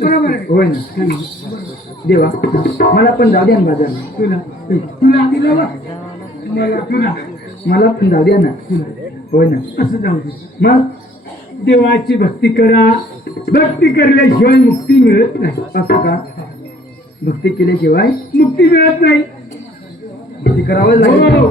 बरोबर आहे. होय ना? देवा मला पण जाऊ द्या ना बाजारला तुला. तुला दिलं बा मला तुला मला पण जाऊ द्या ना. होय ना. असं जाऊ दे. मग? देवाची भक्ती करा. भक्ती करल्याशिवाय मुक्ती मिळत नाही. असं का? भक्ती केल्याशिवाय मुक्ती मिळत नाही. भक्ती करावं लागेल. हो.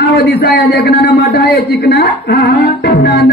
आवधीचा या लेखनानं मोठा आहे चिकना. हा हा. नांद